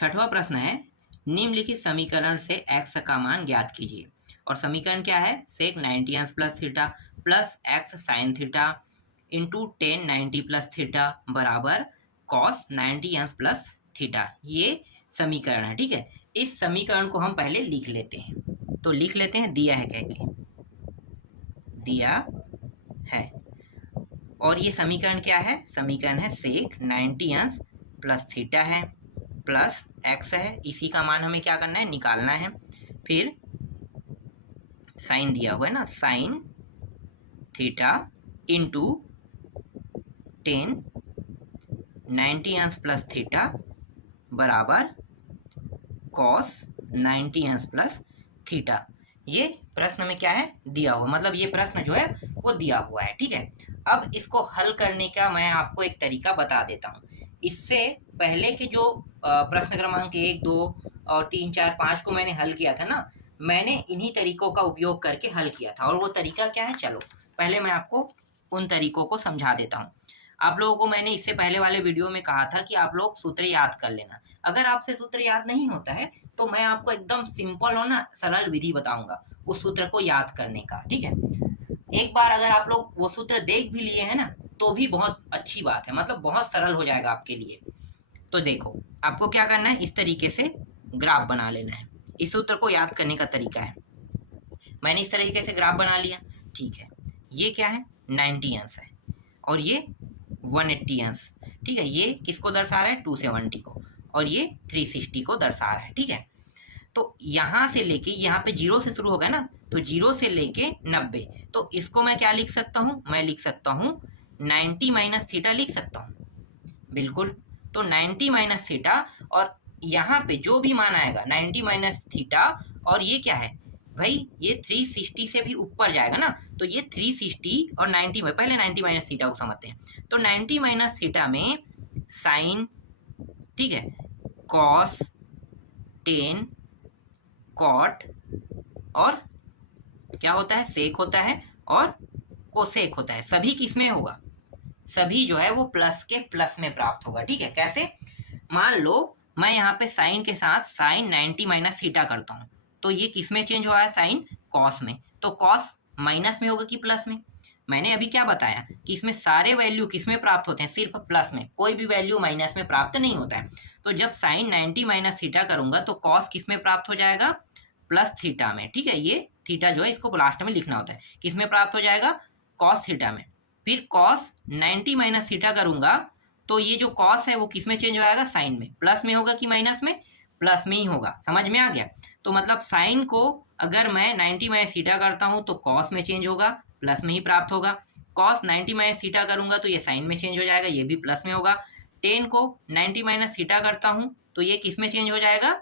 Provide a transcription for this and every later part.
छठवां प्रश्न है, निम्नलिखित समीकरण से x का मान ज्ञात कीजिए। और समीकरण क्या है, सेक 90 अंश plus theta plus x sine theta into ten 90 plus theta बराबर कॉस 90 अंश प्लस थीटा। ये समीकरण है, ठीक है। इस समीकरण को हम पहले लिख लेते हैं, तो लिख लेते हैं, दिया है कह के, दिया है। और ये समीकरण क्या है, समीकरण है सेक 90 अंश प्लस थीटा है प्लस एक्स है, इसी का मान हमें क्या करना है, निकालना है। फिर साइन दिया हुआ है ना, साइन थीटा इंटू टेन 90 अंश प्लस थीटा बराबर कॉस 90 अंश प्लस थीटा। ये प्रश्न में क्या है, दिया हुआ, मतलब ये प्रश्न जो है वो दिया हुआ है, ठीक है। अब इसको हल करने का मैं आपको एक तरीका बता देता हूँ। इससे पहले के जो प्रश्न क्रमांक 1, 2 और 3, 4, 5 को मैंने हल किया था ना, मैंने इन्हीं तरीकों का उपयोग करके हल किया था। और वो तरीका क्या है, चलो पहले मैं आपको उन तरीकों को समझा देता हूँ। आप लोगों को मैंने इससे पहले वाले वीडियो में कहा था कि आप लोग सूत्र याद कर लेना। अगर आपसे सूत्र याद नहीं होता है तो मैं आपको एकदम सिंपल और ना सरल विधि बताऊंगा उस सूत्र को याद करने का, ठीक है। एक बार अगर आप लोग वो सूत्र देख भी लिए हैं ना, तो भी बहुत अच्छी बात है, मतलब बहुत सरल हो जाएगा आपके लिए। तो देखो, आपको क्या करना है, इस तरीके से ग्राफ बना लेना है। इस सूत्र को याद करने का तरीका है, मैंने इस तरीके से ग्राफ बना लिया, ठीक है। ये क्या है, 90 अंश है और ये 180 अंश, ठीक है। ये किसको दर्शा रहा है, 270 को, और ये 360 को दर्शा रहा है, ठीक है। तो यहाँ से लेके यहाँ पे 0 से शुरू होगा ना, तो 0 से लेके 90, तो इसको मैं क्या लिख सकता हूँ, मैं लिख सकता हूँ 90 माइनस थीटा लिख सकता हूँ, बिल्कुल। तो 90 माइनस थीटा, और यहाँ पे जो भी मान आएगा 90 माइनस थीटा, और ये क्या है भाई, ये 360 से भी ऊपर जाएगा ना, तो ये 360 और 90 में, पहले 90 माइनस थीटा को समझते हैं। तो 90 माइनस थीटा में साइन, ठीक है, कॉस, टेन, कॉट, और क्या होता है, सेक होता है, और कोसेक होता है। सभी किसमें होगा, सभी जो है वो प्लस के प्लस में प्राप्त होगा, ठीक है। कैसे, मान लो मैं यहाँ पे साइन के साथ साइन 90 माइनस थीटा करता हूँ, तो ये किस में चेंज हुआ है, साइन कॉस में, तो कॉस माइनस में होगा कि प्लस में। मैंने अभी क्या बताया कि इसमें सारे वैल्यू किस में प्राप्त होते हैं, सिर्फ प्लस में, कोई भी वैल्यू माइनस में प्राप्त नहीं होता है। तो जब साइन 90 माइनस थीटा करूंगा तो कॉस किस में प्राप्त हो जाएगा, प्लस थीटा में, ठीक है। ये थीटा जो है इसको लास्ट में लिखना होता है, किस में प्राप्त हो जाएगा, कॉस थीटा में। फिर कॉस 90 माइनस थीटा करूंगा तो ये जो कॉस है वो किस में चेंज हो जाएगा, साइन में। प्लस में होगा कि माइनस में, प्लस में ही होगा, समझ में आ गया। तो मतलब साइन को अगर मैं 90 माइनस थीटा करता हूँ तो कॉस में चेंज होगा, प्लस में ही प्राप्त होगा। कॉस 90 माइनस थीटा करूंगा तो ये साइन में चेंज हो जाएगा, ये भी प्लस में होगा। टेन को 90 माइनस थीटा करता हूँ तो ये किस में चेंज हो जाएगा,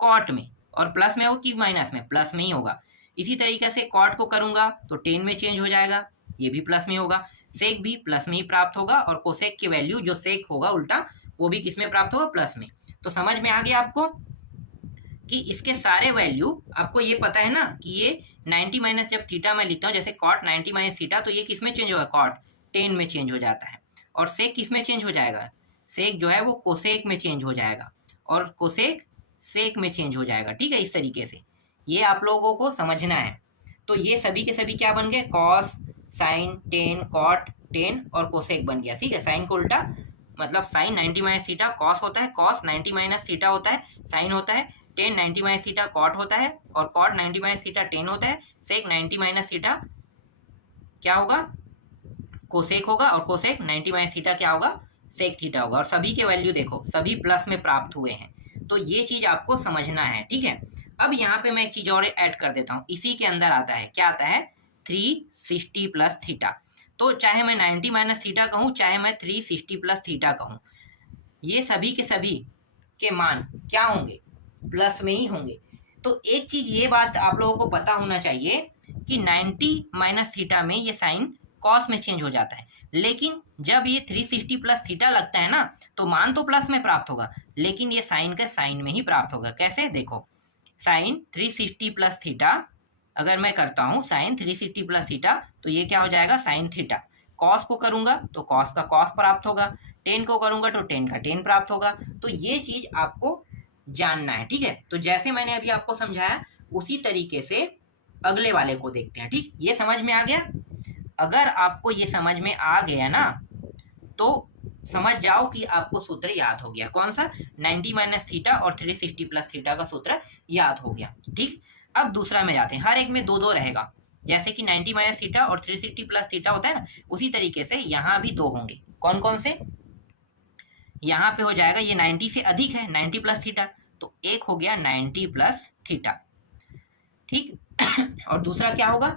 कॉट में, और प्लस में हो कि माइनस में, प्लस में ही होगा। इसी तरीके से कॉट को करूंगा तो टेन में चेंज हो जाएगा, ये भी प्लस में होगा। सेक भी प्लस में ही प्राप्त होगा, और कोसेक की वैल्यू जो सेक होगा उल्टा, वो भी किस में प्राप्त होगा, प्लस में। तो समझ में आ गया आपको कि इसके सारे वैल्यू, आपको ये पता है ना कि ये 90 माइनस जब थीटा मैं लिखता हूँ, जैसे कॉट 90 माइनस थीटा, तो ये किस में चेंज होगा, कॉट 10 में चेंज हो जाता है। और सेक किस में चेंज हो जाएगा, सेक जो है वो कोसेक में चेंज हो जाएगा, और कोसेक सेक में चेंज हो जाएगा, ठीक है। इस तरीके से ये आप लोगों को समझना है। तो ये सभी के सभी क्या बन गए, cos, sine, tan, cot, tan और कोसेक बन गया, ठीक है। साइन को उल्टा, मतलब साइन 90 माइनस थीटा कॉस होता है, कॉस 90 माइनस थीटा होता है, साइन होता है, टेन 90 माइनस थीटा कॉट होता है, और कॉट 90 माइनस थीटा टेन होता है, सेक 90 माइनस थीटा क्या होगा, कोसेक होगा, और कोसेक 90 माइनस थीटा क्या होगा, सेक थीटा होगा। और सभी के वैल्यू देखो, सभी प्लस में प्राप्त हुए हैं, तो ये चीज आपको समझना है, ठीक है। अब यहाँ पे मैं एक चीज और ऐड कर देता हूँ, इसी के अंदर आता है, क्या आता है, 360 प्लस थीटा। तो चाहे मैं 90 माइनस थीटा कहूँ, चाहे मैं 360 प्लस थीटा कहूँ, ये सभी के सभी के मान क्या होंगे, प्लस में ही होंगे। तो एक चीज ये बात आप लोगों को पता होना चाहिए कि 90 माइनस थीटा में ये साइन कॉस में चेंज हो जाता है, लेकिन जब ये 360 प्लस थीटा लगता है ना, तो मान तो प्लस में प्राप्त होगा, लेकिन ये साइन का साइन में ही प्राप्त होगा। कैसे, देखो, साइन 360 प्लस थीटा अगर मैं करता हूँ, साइन 360 प्लस थीटा, तो ये क्या हो जाएगा, साइन थीटा। कॉस को करूंगा तो कॉस का कॉस प्राप्त होगा, टेन को करूंगा तो टेन का टेन प्राप्त होगा। तो ये चीज आपको जानना है, ठीक है। तो जैसे मैंने अभी आपको समझाया उसी तरीके से अगले वाले को देखते हैं, ठीक। ये समझ में आ गया? अगर आपको ये समझ में आ गया ना तो समझ जाओ कि आपको सूत्र याद हो गया। कौन सा? 90 माइनस थीटा और 360 प्लस थीटा का सूत्र याद हो गया, ठीक। अब दूसरा में जाते हैं। हर एक में दो दो रहेगा, जैसे कि 90 माइनस थीटा और 360 प्लस थीटा होता है ना, उसी तरीके से यहाँ भी दो होंगे। कौन कौन से? यहाँ पे हो जाएगा, ये 90 से अधिक है, 90 प्लस थीटा, तो एक हो गया 90 प्लस थीटा, ठीक। और दूसरा क्या होगा?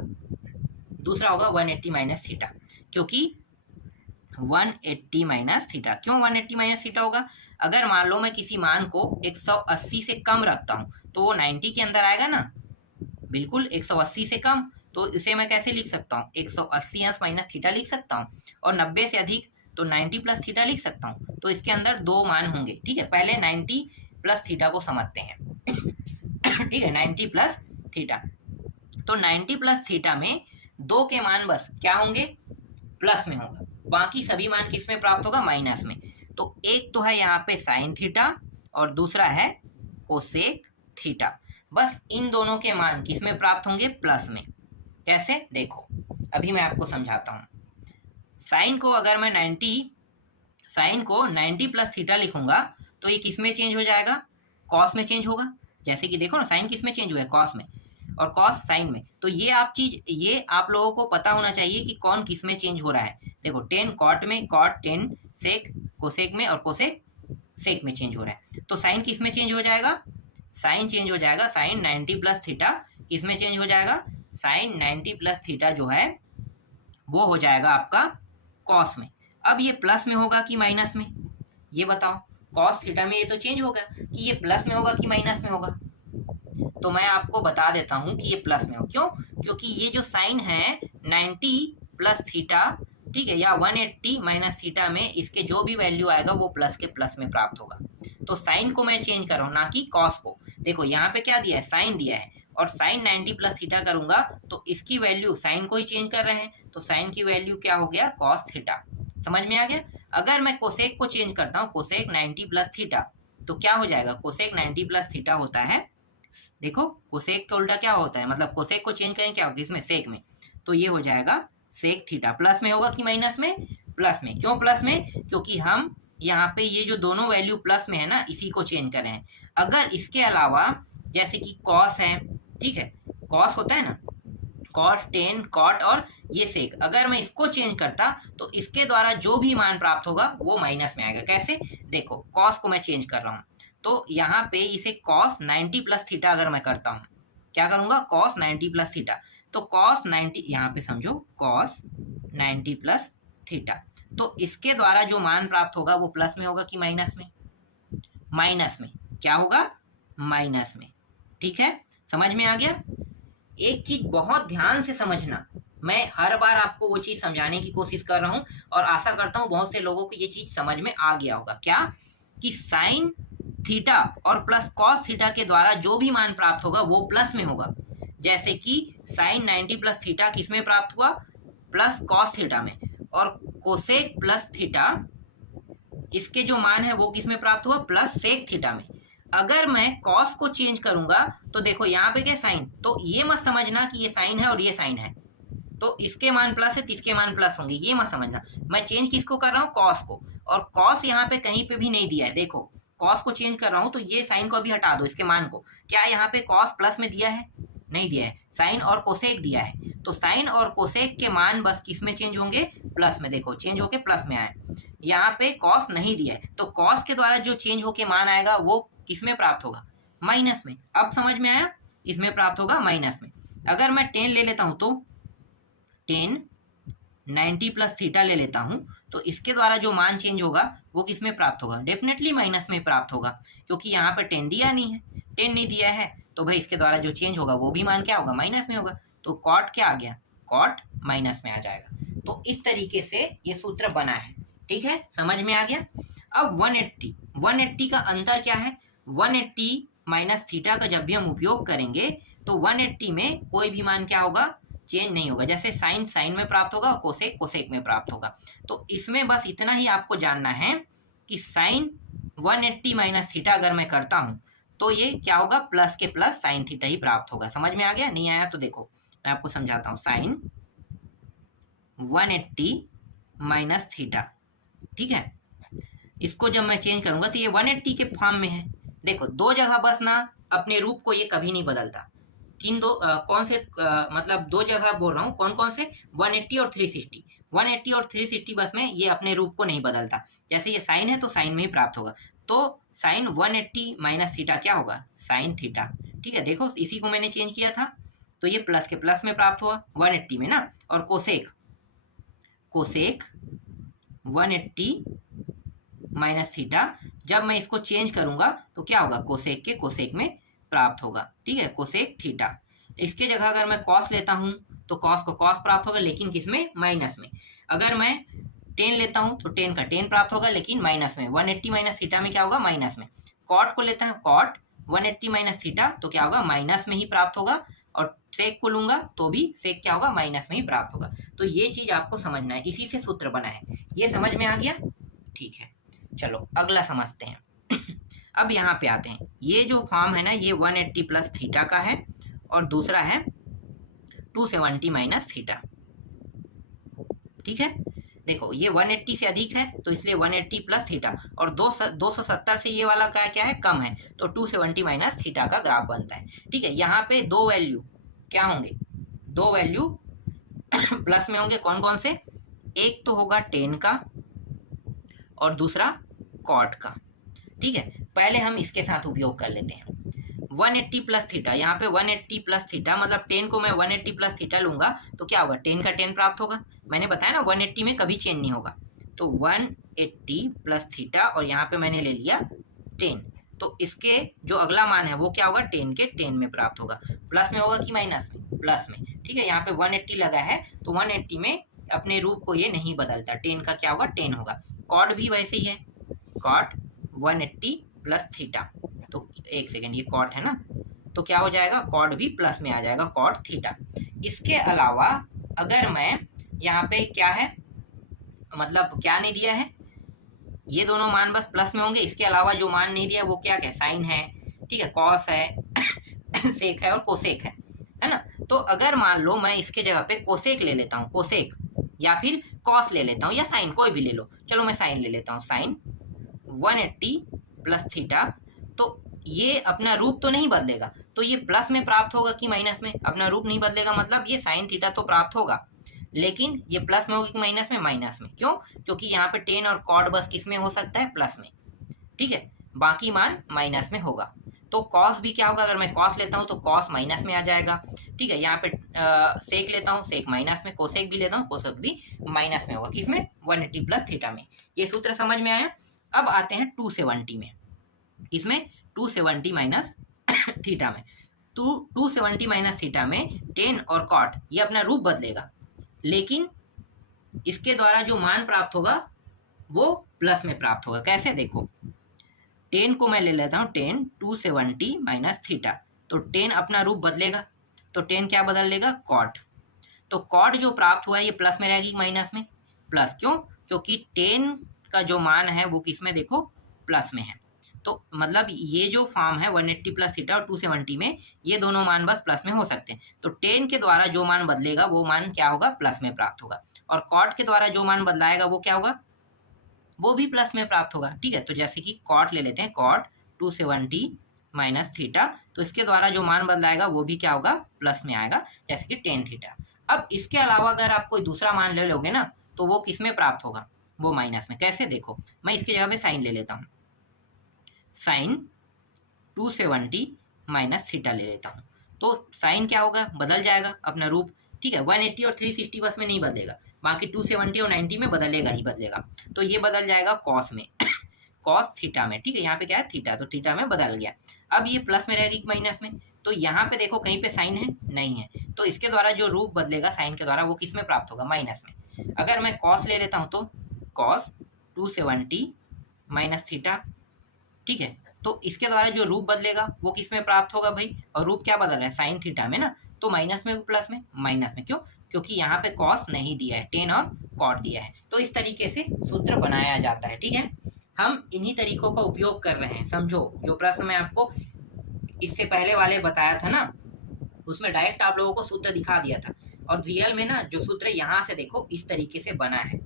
दूसरा होगा 180 माइनस थीटा, क्योंकि 180 माइनस थीटा। क्यों 180 माइनस थीटा होगा? अगर मान लो मैं किसी मान को 180 से कम रखता हूँ तो वो 90 के अंदर आएगा ना, बिल्कुल 180 से कम। तो इसे मैं कैसे लिख सकता हूँ? 180 अंश माइनस थीटा लिख सकता हूँ। और 90 से अधिक तो 90 प्लस थीटा लिख सकता हूँ। तो इसके अंदर दो मान होंगे, ठीक है। पहले 90 प्लस थीटा को समझते हैं, ठीक है। 90 प्लस थीटा, तो 90 प्लस थीटा में दो के मान बस क्या होंगे? प्लस में होगा, बाकी सभी मान किस में प्राप्त होगा? माइनस में। तो एक तो है यहाँ पे साइन थीटा और दूसरा है कोसेक थीटा। बस इन दोनों के मान किस में प्राप्त होंगे? प्लस में। कैसे? देखो अभी मैं आपको समझाता हूँ। साइन को अगर मैं 90 प्लस थीटा लिखूंगा तो ये किस में चेंज हो जाएगा? कॉस में चेंज होगा। जैसे कि देखो ना, साइन किस में चेंज हुआ है? कॉस में, और कॉस साइन में। तो ये आप लोगों को पता होना चाहिए कि कौन किस में चेंज हो रहा है। देखो 10 कॉट में, कॉट 10 सेक कोसेक में, और कोसेक सेक में चेंज हो रहा है। तो साइन किस में चेंज हो जाएगा? साइन चेंज हो जाएगा, साइन 90 प्लस थीटा किस में चेंज हो जाएगा? साइन 90 प्लस थीटा जो है वो हो जाएगा आपका कॉस में। अब ये प्लस में होगा कि माइनस में? ये बताओ। कॉस थीटा में ये तो चेंज होगा कि ये प्लस में होगा कि माइनस में होगा। तो मैं आपको बता देता हूं कि ये प्लस में हो। क्यों? क्योंकि ये जो साइन है 90 प्लस थीटा, ठीक है, या 180 माइनस थीटा में इसके जो भी वैल्यू आएगा वो प्लस के प्लस में प्राप्त होगा। तो साइन को मैं चेंज कर रहा हूँ, ना कि कॉस को। देखो यहाँ पे क्या दिया है? साइन दिया है, और साइन 90 प्लस थीटा करूंगा तो इसकी वैल्यू साइन को ही चेंज कर रहे हैं, तो साइन की वैल्यू क्या हो गया? Cos theta. समझ में आ गया? अगर मैं कोसेक को चेंज करता हूँ, कोसेक 90 प्लस थीटा, तो क्या हो जाएगा? कोसेक 90 प्लस थीटा होता है, देखो कोसेक का उल्टा क्या होता है, मतलब कोसेक को चेंज करें क्या होगा? इसमें सेक में, तो ये हो जाएगा सेक थीटा। प्लस में होगा कि माइनस में? प्लस में। क्यों प्लस में? क्योंकि हम यहाँ पे ये जो दोनों वैल्यू प्लस में है ना, इसी को चेंज कर रहे हैं। अगर इसके अलावा जैसे कि कॉस है, ठीक है, कॉस होता है ना, कॉस 10 कॉट और ये सेक, अगर मैं इसको चेंज करता तो इसके द्वारा जो भी मान प्राप्त होगा वो माइनस में आएगा। कैसे? देखो कॉस को मैं चेंज कर रहा हूँ, तो यहाँ पे इसे कॉस 90 प्लस थीटा अगर मैं करता हूँ, क्या करूंगा? Cos 90 plus theta. तो कॉस 90, यहाँ पे समझो, कॉस 90 प्लस थीटा, तो इसके द्वारा जो मान प्राप्त होगा वो प्लस में होगा कि माइनस में? माइनस में। क्या होगा? माइनस में। ठीक है, समझ में आ गया? एक चीज बहुत ध्यान से समझना, मैं हर बार आपको वो चीज समझाने की कोशिश कर रहा हूं और आशा करता हूं बहुत से लोगों को ये चीज समझ में आ गया होगा। क्या? कि साइन थीटा और प्लस कॉस थीटा के द्वारा जो भी मान प्राप्त होगा वो प्लस में होगा। जैसे कि साइन 90 प्लस थीटा किस में प्राप्त हुआ? प्लस कॉस थीटा में। और कोसेक प्लस थीटा, इसके जो मान है वो किस में प्राप्त हुआ? प्लस सेक थीटा में। अगर मैं कॉस को चेंज करूंगा तो देखो यहाँ पे क्या साइन, तो ये मत समझना कि ये साइन है और ये साइन है, तो इसके मान प्लस है तो इसके मान प्लस होंगे, ये मत समझना। मैं चेंज किसको कर रहा हूँ? कॉस को। और कॉस यहाँ पे कहीं पे भी नहीं दिया है, देखो कॉस को चेंज कर रहा हूँ तो ये साइन को अभी हटा दो, इसके मान को। क्या यहाँ पे कॉस प्लस में दिया है? नहीं दिया है, साइन और कोसेक दिया है। तो साइन और कोसेक के मान बस किस में चेंज होंगे? प्लस में। देखो चेंज होके प्लस में आए। यहाँ पे कॉस नहीं दिया है, तो कॉस के द्वारा जो चेंज होके मान आएगा वो किस में प्राप्त होगा? माइनस में। अब समझ में आया? किसमें प्राप्त होगा? माइनस में। अगर मैं 10 ले लेता हूं तो 10 90 प्लस थीटा ले लेता हूं तो इसके द्वारा जो मान चेंज होगा वो किस में प्राप्त होगा? डेफिनेटली माइनस में प्राप्त होगा, क्योंकि यहाँ पर 10 दिया नहीं है। 10 नहीं दिया है तो भाई इसके द्वारा जो चेंज होगा वो भी मान क्या होगा? माइनस में होगा। तो कॉट क्या आ गया? कॉट माइनस में आ जाएगा। तो इस तरीके से ये सूत्र बना है। ठीक है, समझ में आ गया? अब 180 का अंतर क्या है? 180 माइनस थीटा का जब भी हम उपयोग करेंगे तो 180 में कोई भी मान क्या होगा? चेंज नहीं होगा। जैसे साइन साइन में प्राप्त होगा, कोसेक कोसेक में प्राप्त होगा। तो इसमें बस इतना ही आपको जानना है कि साइन 180 माइनस थीटा अगर मैं करता हूं तो ये क्या होगा, प्लस के प्लस साइन थीटा ही प्राप्त होगा। समझ में आ गया? नहीं आया तो देखो मैं आपको समझाता हूँ। साइन 180 माइनस थीटा, ठीक है, इसको जब मैं चेंज करूंगा तो ये 180 के फॉर्म में है। देखो दो जगह बस ना अपने रूप को ये कभी नहीं बदलता। कौन से मतलब दो जगह बोल रहा हूँ, कौन कौन से, 180 और 360। 180 और 360 बस में ये अपने रूप को नहीं बदलता। जैसे ये साइन है तो साइन में ही प्राप्त होगा। तो साइन 180 माइनस थीटा क्या होगा, साइन थीटा। ठीक है, देखो इसी को मैंने चेंज किया था तो ये प्लस के प्लस में प्राप्त हुआ 180 में ना। और कोसेक 180 माइनस थीटा, जब मैं इसको चेंज करूंगा तो क्या होगा, कोसेक के कोसेक में प्राप्त होगा। ठीक है, कोसेक थीटा। इसके जगह अगर मैं कॉस लेता हूं तो कॉस को कॉस प्राप्त होगा, लेकिन किसमें, माइनस में। अगर मैं टेन लेता हूं तो टेन का टेन प्राप्त होगा, लेकिन माइनस में। 180 माइनस थीटा में क्या होगा, माइनस में। कॉट को लेता हूं, कॉट 180 माइनस थीटा तो क्या होगा, माइनस में ही प्राप्त होगा। और सेक को लूंगा तो भी सेक क्या होगा, माइनस में ही प्राप्त होगा। तो ये चीज आपको समझना है, इसी से सूत्र बना है। ये समझ में आ गया? ठीक है, चलो अगला समझते हैं। अब यहाँ पे आते हैं। ये जो फॉर्म है ना, ये 180 प्लस थीटा का है और दूसरा है 270 माइनस थीटा। ठीक है, देखो ये 180 से अधिक है तो इसलिए 180 प्लस थीटा, और 270 से ये वाला क्या है, कम है, तो 270 माइनस थीटा का ग्राफ बनता है। ठीक है, यहाँ पे दो वैल्यू क्या होंगे, दो वैल्यू प्लस में होंगे। कौन कौन से, एक तो होगा टेन का और दूसरा कॉट का। ठीक है, पहले हम इसके साथ उपयोग कर लेते हैं। 180 प्लस थीटा, यहाँ पे 180 प्लस थीटा मतलब 10 को मैं 180 प्लस थीटा लूंगा तो क्या होगा, 10 का 10 प्राप्त होगा। मैंने बताया ना 180 में कभी चेंज नहीं होगा। तो 180 प्लस थीटा और यहाँ पे मैंने ले लिया 10, तो इसके जो अगला मान है वो क्या होगा, 10 के 10 में प्राप्त होगा। प्लस में होगा कि माइनस में, प्लस में। ठीक है, यहाँ पे 180 लगा है तो 180 में अपने रूप को ये नहीं बदलता, 10 का क्या होगा, 10 होगा। कॉट भी वैसे ही है, कॉट 180 प्लस थीटा, तो एक सेकेंड, ये कॉट है ना, तो क्या हो जाएगा, कॉट भी प्लस में आ जाएगा, कॉट थीटा। इसके अलावा अगर मैं यहाँ पे क्या है, मतलब क्या नहीं दिया है, ये दोनों मान बस प्लस में होंगे। इसके अलावा जो मान नहीं दिया वो क्या है, साइन है, ठीक है, कॉस है सेक है और कोसेक है ना। तो अगर मान लो मैं इसके जगह पे कोसेक ले लेता हूँ, कोसेक, या फिर कॉस ले लेता हूँ, या साइन, कोई भी ले लो। चलो मैं साइन ले लेता हूँ, साइन 180 प्लस थीटा, तो ये अपना रूप तो नहीं बदलेगा, तो ये प्लस में प्राप्त होगा कि माइनस में, अपना रूप नहीं बदलेगा, मतलब ये साइन थीटा तो प्राप्त होगा, लेकिन ये प्लस में होगा कि माइनस में, माइनस में। क्यों, क्योंकि यहाँ पे 10 और कॉट बस किस में हो सकता है, प्लस में। ठीक है, बाकी मान माइनस में होगा। तो कॉस भी क्या होगा, अगर मैं कॉस लेता हूँ तो कॉस माइनस में आ जाएगा। ठीक है, यहाँ पे सेक लेता हूँ, सेक माइनस में, कोसेक भी लेता हूँ, कोसेक भी माइनस में होगा, किसमें, 180 प्लस थीटा में। ये सूत्र समझ में आया। अब आते हैं 270 में, इसमें 270 माइनस थीटा में। 270 माइनस थीटा में 10 और कॉट ये अपना रूप बदलेगा, लेकिन इसके द्वारा जो मान प्राप्त होगा वो प्लस में प्राप्त होगा। कैसे, देखो 10 को मैं ले लेता हूँ, 10 270 माइनस थीटा, तो 10 अपना रूप बदलेगा, तो 10 क्या बदल लेगा, कॉट। तो कॉट जो प्राप्त हुआ है ये प्लस में रहेगी, माइनस में, प्लस। क्यों, क्योंकि 10 का जो मान है वो किस में, देखो प्लस में है। तो मतलब ये जो फॉर्म है 180 प्लस थीटा और 270 में, ये दोनों मान बस प्लस में हो सकते हैं। तो 10 के द्वारा जो मान बदलेगा वो मान क्या होगा, प्लस में प्राप्त होगा, और कॉट के द्वारा जो मान बदलाएगा वो क्या होगा, वो भी प्लस में प्राप्त होगा। ठीक है, तो जैसे कि कॉट ले लेते हैं, कॉट 270 माइनस थीटा, तो इसके द्वारा जो मान बदलाएगा वो भी क्या होगा, प्लस में आएगा, जैसे कि 10 थीटा। अब इसके अलावा अगर आप कोई दूसरा मान ले लोगे ना तो वो किस में प्राप्त होगा, वो माइनस में। कैसे, देखो मैं इसके जगह पे साइन ले लेता हूँ, साइन 270 माइनस थीटा ले लेता हूँ, तो साइन क्या होगा, बदल जाएगा अपना रूप। ठीक है, 180 और 360 बस में नहीं बदलेगा, बाकी 270 और 90 में बदलेगा ही बदलेगा। तो ये बदल जाएगा कॉस में, कॉस थीटा में। ठीक है, यहाँ पे क्या है, थीटा, तो थीटा में बदल गया। अब ये प्लस में रहेगी माइनस में, तो यहाँ पे देखो कहीं पे साइन है, नहीं है, तो इसके द्वारा जो रूप बदलेगा साइन के द्वारा वो किस में प्राप्त होगा, माइनस में। अगर मैं कॉस ले लेता हूँ तो कॉस 270 माइनस थीटा, ठीक है, तो इसके द्वारा जो रूप बदलेगा वो किस में प्राप्त होगा भाई, और रूप क्या बदल है, साइन थीटा में ना, तो माइनस में प्लस में, माइनस में। क्यों, क्योंकि यहाँ पे कॉस नहीं दिया है, 10 और कॉट दिया है। तो इस तरीके से सूत्र बनाया जाता है। ठीक है, हम इन्हीं तरीकों का उपयोग कर रहे हैं, समझो। जो प्रश्न मैं आपको इससे पहले वाले बताया था ना, उसमें डायरेक्ट आप लोगों को सूत्र दिखा दिया था। और रियल में ना जो सूत्र यहाँ से देखो इस तरीके से बना है।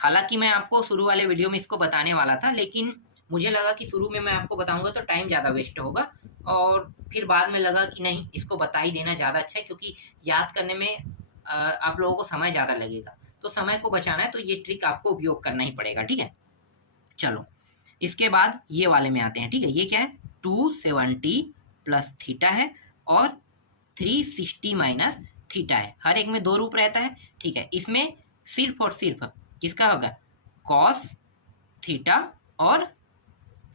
हालांकि मैं आपको शुरू वाले वीडियो में इसको बताने वाला था, लेकिन मुझे लगा कि शुरू में मैं आपको बताऊंगा तो टाइम ज़्यादा वेस्ट होगा, और फिर बाद में लगा कि नहीं, इसको बता ही देना ज़्यादा अच्छा है, क्योंकि याद करने में आप लोगों को समय ज़्यादा लगेगा। तो समय को बचाना है तो ये ट्रिक आपको उपयोग करना ही पड़ेगा, ठीक है। चलो इसके बाद ये वाले में आते हैं, ठीक है। ये क्या है, 270 प्लस थीटा है और 360 माइनस थीटा है। हर एक में दो रूप रहता है, ठीक है। इसमें सिर्फ और सिर्फ किसका होगा, कॉस थीटा और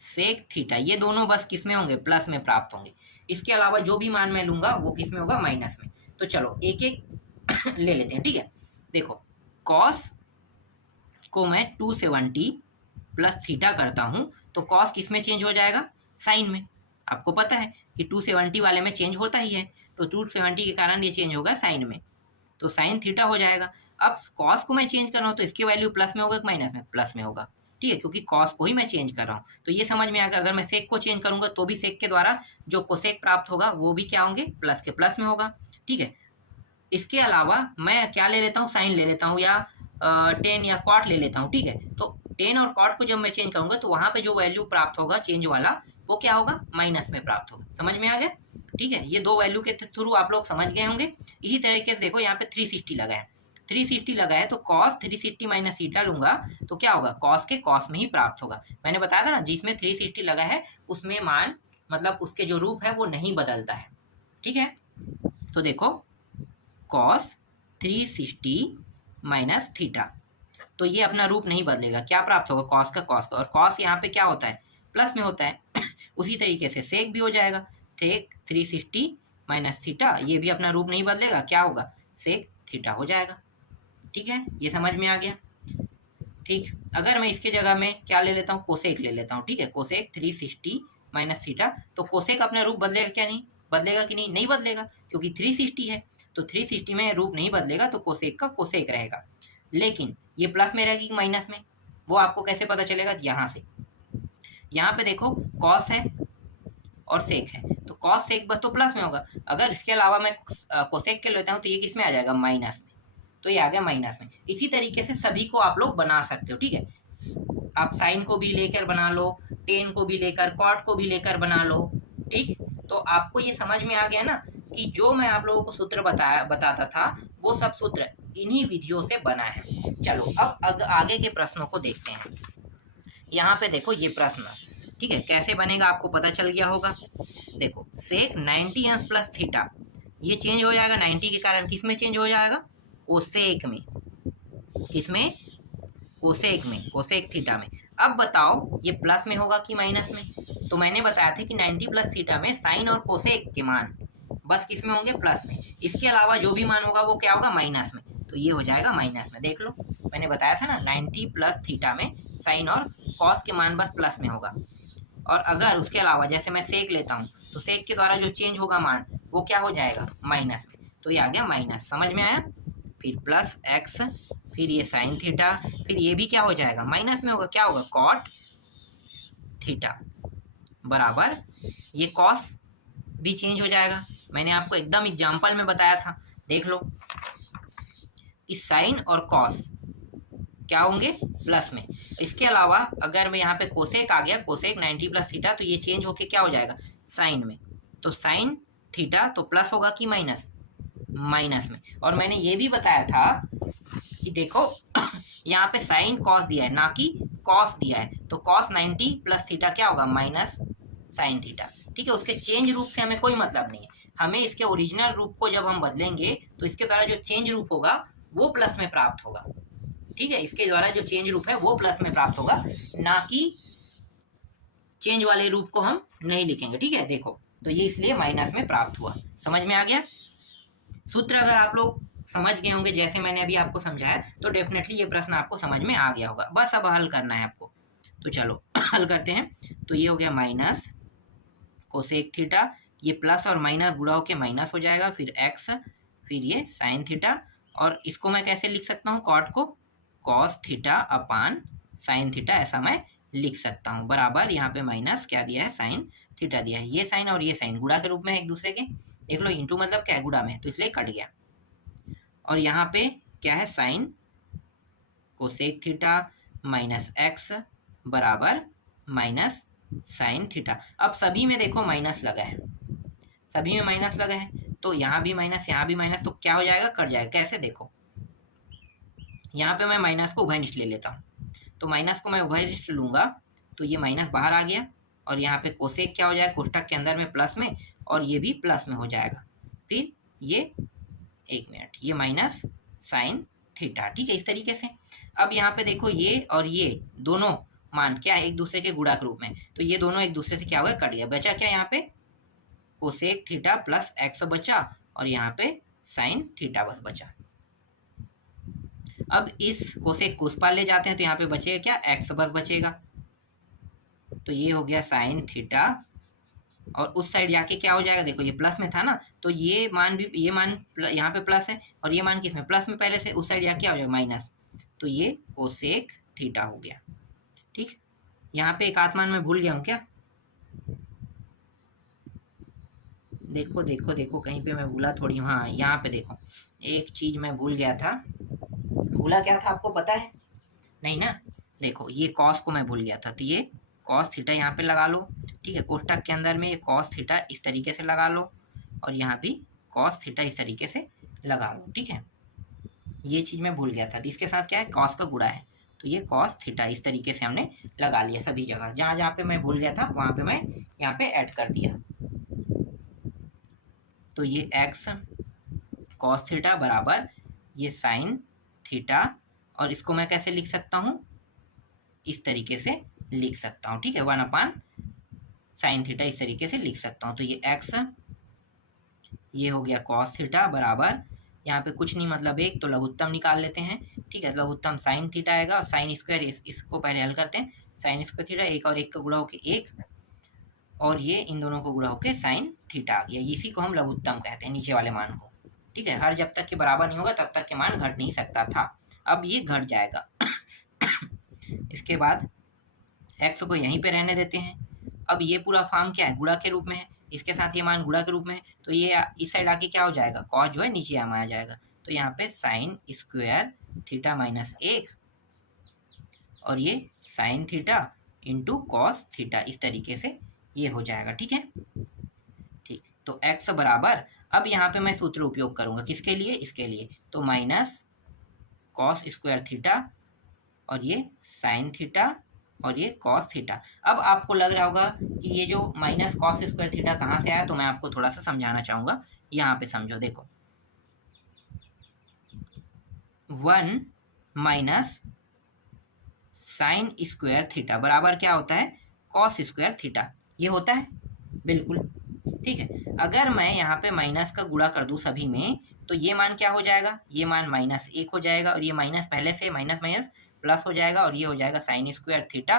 सेक थीटा, ये दोनों बस किस में होंगे, प्लस में प्राप्त होंगे। इसके अलावा जो भी मान मैं लूंगा वो किस में होगा, माइनस में। तो चलो एक एक ले लेते हैं, ठीक है। देखो कॉस को मैं 270 प्लस थीटा करता हूं तो कॉस किस में चेंज हो जाएगा, साइन में। आपको पता है कि 270 वाले में चेंज होता ही है, तो 270 के कारण ये चेंज होगा साइन में, तो साइन थीटा हो जाएगा। अब कॉस को मैं चेंज कर रहा हूँ तो इसकी वैल्यू प्लस में होगा कि माइनस में, प्लस में होगा, ठीक है, क्योंकि कॉस को ही मैं चेंज कर रहा हूँ। तो ये समझ में आ गया। अगर मैं सेक को चेंज करूंगा तो भी सेक के द्वारा जो कोसेक प्राप्त होगा वो भी क्या होंगे, प्लस के प्लस में होगा, ठीक है। इसके अलावा मैं क्या ले लेता हूँ, साइन ले लेता हूँ, या टेन या कॉट ले लेता हूँ, ठीक है। तो टेन और कॉट को जब मैं चेंज करूंगा तो वहां पे जो वैल्यू प्राप्त होगा चेंज वाला, वो क्या होगा, माइनस में प्राप्त होगा। समझ में आ गया, ठीक है। ये दो वैल्यू के थ्रू आप लोग समझ गए होंगे। इसी तरीके से देखो यहाँ पे 360 लगा है, 360 लगा है तो कॉस 360 माइनस थीटा लूंगा तो क्या होगा, कॉस के कॉस में ही प्राप्त होगा। मैंने बताया था ना, जिसमें 360 लगा है उसमें मान मतलब उसके जो रूप है वो नहीं बदलता है, ठीक है। तो देखो कॉस 360 माइनस थीटा, तो ये अपना रूप नहीं बदलेगा, क्या प्राप्त होगा, कॉस का कॉस का, और कॉस यहाँ पे क्या होता है, प्लस में होता है। उसी तरीके से सेक भी हो जाएगा, सेक 360 माइनस थीटा, ये भी अपना रूप नहीं बदलेगा, क्या होगा, सेक थीटा हो जाएगा, ठीक है। ये समझ में आ गया, ठीक। अगर मैं इसके जगह में क्या ले लेता हूँ, कोसेक ले लेता हूँ, ठीक है। कोसेक 360 माइनस थीटा, तो कोसेक अपना रूप बदलेगा क्या, नहीं बदलेगा कि नहीं, नहीं बदलेगा, क्योंकि 360 है तो 360 में रूप नहीं बदलेगा, तो कोसेक का कोसेक रहेगा। लेकिन ये प्लस में रहेगी कि माइनस में, वो आपको कैसे पता चलेगा, यहाँ से। यहाँ पे देखो कॉस है और सेक है, तो कॉस सेक बस तो प्लस में होगा। अगर इसके अलावा मैं कोसेक के लेता हूँ तो ये किस में आ जाएगा, माइनस में, तो ये आ गया माइनस में। इसी तरीके से सभी को आप लोग बना सकते हो, ठीक है। आप साइन को भी लेकर बना लो, टेन को भी लेकर, कॉट को भी लेकर बना लो, ठीक। तो आपको ये समझ में आ गया ना कि जो मैं आप लोगों को सूत्र बताता था वो सब सूत्र इन्हीं विधियों से बना है। चलो अब आगे के प्रश्नों को देखते हैं। यहाँ पे देखो ये प्रश्न, ठीक है, कैसे बनेगा आपको पता चल गया होगा। देखो सेक 90 अंश प्लस थीटा, ये चेंज हो जाएगा 90 के कारण, किस में चेंज हो जाएगा, कोसेक में, किसमें, कोसेक में, कोसेक थीटा में। अब बताओ ये प्लस में होगा कि माइनस में, तो मैंने बताया था कि 90 प्लस थीटा में साइन और कोसेक के मान बस किस में होंगे, प्लस में। इसके अलावा जो भी मान होगा वो क्या होगा, माइनस में, तो ये हो जाएगा माइनस में। देख लो मैंने बताया था ना, 90 प्लस थीटा में साइन और कॉस के मान बस प्लस में होगा। और अगर उसके अलावा जैसे मैं सेक लेता हूँ तो सेक के द्वारा जो चेंज होगा मान वो क्या हो जाएगा, माइनस में, तो ये आ गया माइनस। समझ में आया, फिर प्लस एक्स, फिर ये साइन थीटा, फिर ये भी क्या हो जाएगा, माइनस में होगा, क्या होगा, कॉट थीटा, बराबर ये कॉस भी चेंज हो जाएगा। मैंने आपको एकदम एग्जाम्पल में बताया था, देख लो कि साइन और कॉस क्या होंगे, प्लस में। इसके अलावा अगर मैं यहाँ पे कोसेक आ गया, कोसेक 90 प्लस थीटा, तो ये चेंज होके क्या हो जाएगा, साइन में, तो साइन थीटा तो प्लस होगा कि माइनस, माइनस में। और मैंने ये भी बताया था कि देखो यहाँ पे साइन कॉस दिया है ना कि कॉस दिया है, तो कॉस 90 प्लस थीटा क्या होगा, माइनस साइन थीटा, ठीक है। उसके चेंज रूप से हमें कोई मतलब नहीं है, हमें इसके ओरिजिनल रूप को जब हम बदलेंगे तो इसके द्वारा जो चेंज रूप होगा वो प्लस में प्राप्त होगा, ठीक है। इसके द्वारा जो चेंज रूप है वो प्लस में प्राप्त होगा, ना कि चेंज वाले रूप को हम नहीं लिखेंगे, ठीक है। देखो तो ये इसलिए माइनस में प्राप्त हुआ। समझ में आ गया, सूत्र अगर आप लोग समझ गए होंगे जैसे मैंने अभी आपको समझाया तो डेफिनेटली ये प्रश्न आपको समझ में आ गया होगा। बस अब हल करना है आपको, तो चलो हल करते हैं। तो ये हो गया माइनस कोसेक थीटा, ये प्लस और माइनस गुणा होके माइनस हो जाएगा, फिर एक्स, फिर ये साइन थीटा, और इसको मैं कैसे लिख सकता हूँ, कॉट को cos theta upon sine theta, ऐसा मैं लिख सकता हूँ, बराबर यहाँ पे माइनस क्या दिया है, साइन थीटा दिया है। ये साइन और ये साइन गुणा के रूप में है एक दूसरे के, देख लो, इंटू मतलब क्या है, गुणा में, तो इसलिए कट गया। और यहाँ पे क्या है, sine cosec theta minus x बराबर माइनस साइन थीटा। अब सभी में देखो माइनस लगा है, सभी में माइनस लगा है, तो यहाँ भी माइनस, यहाँ भी माइनस, तो क्या हो जाएगा, कट जाएगा। कैसे, देखो यहाँ पे मैं माइनस को उभयनिष्ठ ले लेता हूँ, तो माइनस को मैं उभयनिष्ठ लूंगा तो ये माइनस बाहर आ गया, और यहाँ पे कोसेक क्या हो जाएगा, कोष्ठक के अंदर में प्लस में, और ये भी प्लस में हो जाएगा। फिर ये, एक मिनट, ये माइनस साइन थीटा, ठीक है, इस तरीके से। अब यहाँ पे देखो ये और ये दोनों मान क्या है, एक दूसरे के गुणा के रूप में, तो ये दोनों एक दूसरे से क्या हो गया, कट गया। बचा क्या, यहाँ पे कोसेक थीटा प्लस एक्स बचा, और यहाँ पे साइन थीटा बस बचा। अब इस कोसेक को उस पार ले जाते हैं, तो यहाँ पे बचेगा क्या, एक्स बस बचेगा, तो ये हो गया साइन थीटा। और उस साइड जाके क्या हो जाएगा, देखो ये प्लस में था ना, तो ये मान भी, ये मान यहाँ पे प्लस है, और ये मान किस में, प्लस में पहले से, उस साइड जाके क्या हो जाएगा, माइनस, तो ये कोसेक थीटा हो गया। ठीक, यहाँ पे एक आत्मान में भूल गया हूँ क्या, देखो देखो देखो, कहीं पे मैं भूला थोड़ी, हाँ यहाँ पे देखो, एक चीज मैं भूल गया था। भूला क्या था, आपको पता है, नहीं ना, देखो ये कॉस को मैं भूल गया था, तो ये कॉस थीटा यहाँ पे लगा लो, ठीक है, कोष्ठक के अंदर में ये कॉस थीटा इस तरीके से लगा लो, और यहाँ भी कॉस थीटा इस तरीके से लगा लो, ठीक है। ये चीज मैं भूल गया था, तो इसके साथ क्या है, कॉस का गुणा है, तो ये कॉस थीटा इस तरीके से हमने लगा लिया सभी जगह, जहाँ जहाँ पे मैं भूल गया था वहां पे मैं यहाँ पे ऐड कर दिया। तो ये एक्स कॉस थीटा बराबर ये साइन थीटा, और इसको मैं कैसे लिख सकता हूँ, इस तरीके से लिख सकता हूँ, ठीक है, 1 साइन थीटा इस तरीके से लिख सकता हूँ। तो ये एक्स, ये हो गया कॉस थीटा बराबर, यहाँ पे कुछ नहीं मतलब एक, तो लघुत्तम निकाल लेते हैं, ठीक है, लघुत्तम साइन थीटा आएगा, और साइन स्क्वायर, इसको पहले हल करते हैं, साइन स्क्वायर थीटा, एक और एक का गुणा होके एक, और ये इन दोनों को गुणा होके साइन थीटा आ गया, इसी को हम लघुत्तम कहते हैं, नीचे वाले मान को, ठीक है। हर जब तक के बराबर नहीं होगा तब तक के मान घट नहीं सकता था, अब ये घट जाएगा। इसके बाद एक्स को यहीं पे रहने देते हैं। अब ये पूरा फॉर्म क्या है, गुणा के रूप में है, इसके साथ ये मान गुणा के रूप में है, तो ये इस साइड आके क्या हो जाएगा, कॉस जो है नीचे आ जाएगा, तो यहाँ पे साइन स्क्वायर थीटा माइनस 1, और ये sine theta into cos theta, इस तरीके से ये हो जाएगा, ठीक है। ठीक, तो एक्स बराबर, अब यहाँ पे मैं सूत्र उपयोग करूंगा, किसके लिए, इसके लिए, तो माइनस कॉस स्क्वायर थीटा, और ये साइन थीटा, और ये कॉस थीटा। अब आपको लग रहा होगा कि ये जो माइनस कॉस स्क्वायर थीटा कहाँ से आया, तो मैं आपको थोड़ा सा समझाना चाहूंगा, यहाँ पे समझो, देखो 1 माइनस साइन स्क्वायर थीटा बराबर क्या होता है, कॉस स्क्वायर थीटा, ये होता है, बिल्कुल, ठीक है। अगर मैं यहाँ पे माइनस का गुणा कर दूं सभी में, तो ये मान क्या हो जाएगा, ये मान -1 हो जाएगा, और ये माइनस पहले से माइनस माइनस प्लस हो जाएगा, और ये हो जाएगा साइन स्क्वायर थीटा।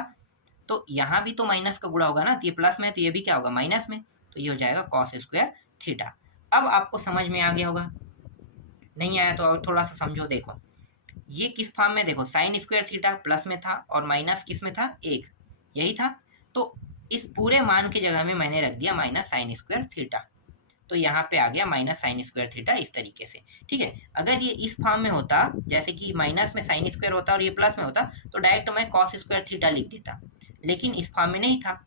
तो यहाँ भी तो माइनस का गुणा होगा ना, तो ये प्लस में है, तो ये भी क्या होगा, माइनस में, तो ये हो जाएगा कॉस स्क्वायर थीटा। अब आपको समझ में आ गया होगा, नहीं आया तो और थोड़ा सा समझो, देखो ये किस फॉर्म में, देखो साइन स्क्वायर थीटा प्लस में था, और माइनस किस में था, 1, यही था, तो इस पूरे मान की जगह में मैंने रख दिया माइनस साइन स्क्वायर थीटा, तो यहाँ पे आ गया माइनस साइन स्क्वायर थीटा इस तरीके से, ठीक है। अगर ये इस फॉर्म में होता, जैसे कि माइनस में साइन स्क्वायर होता और ये प्लस में होता, तो डायरेक्ट मैं कॉस स्क्वायर थीटा लिख देता, लेकिन इस फॉर्म में नहीं था,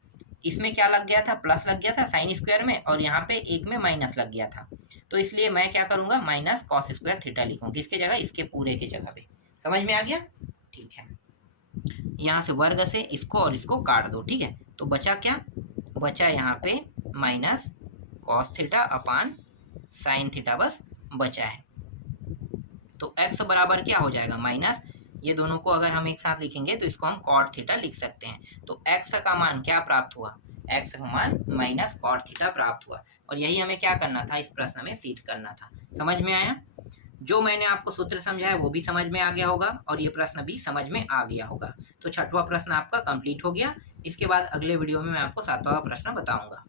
इसमें क्या लग गया था, प्लस लग गया था साइन स्क्वायर में, और यहाँ पे एक में माइनस लग गया था, तो इसलिए मैं क्या करूंगा, माइनस कॉस स्क्वायर थीटा लिखूंगा, किसके जगह, इसके पूरे के जगह पे। समझ में आ गया, ठीक है। यहाँ से वर्ग से इसको और इसको काट दो, ठीक है, तो बचा क्या, बचा यहाँ पे minus cos theta upon sine theta बस बचा है। तो x बराबर क्या हो जाएगा, माइनस, ये दोनों को अगर हम एक साथ लिखेंगे तो इसको हम कॉट थीटा लिख सकते हैं। तो x का मान क्या प्राप्त हुआ, x का मान माइनस कॉट थीटा प्राप्त हुआ, और यही हमें क्या करना था, इस प्रश्न में सिद्ध करना था। समझ में आया, जो मैंने आपको सूत्र समझाया वो भी समझ में आ गया होगा, और ये प्रश्न भी समझ में आ गया होगा। तो 6वां प्रश्न आपका कंप्लीट हो गया। इसके बाद अगले वीडियो में मैं आपको 7वां प्रश्न बताऊंगा।